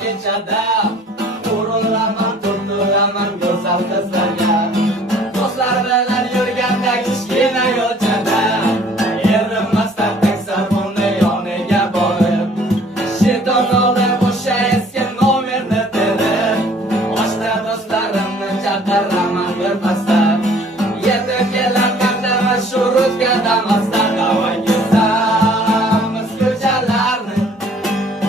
kechada urulaman, turtiraman go'zal qizlarga. Do'stlar bilan yurganda kichkina yo'lchada erinmasdan taksafonni yoniga borib, shidon olib o'sha eski nomerni terib, boshqa do'stlarimni chaqiraman bir pasda. Yetib kelarmanda marshrutka Damas'da davay yuzamiz ko'chalarni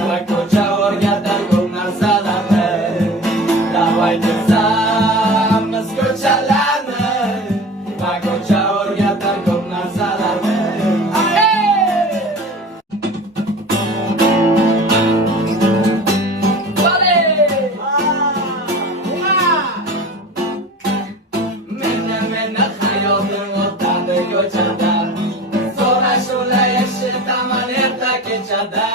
va ko'cha o'rgatar ko'p narsalarni. Davay yuzamiz ko'chalarni va ko'cha o'rgatar ko'p narsalarni. Meni hayotim o'tadi ko'chada, so'rashuvlar eshitaman erta kechada.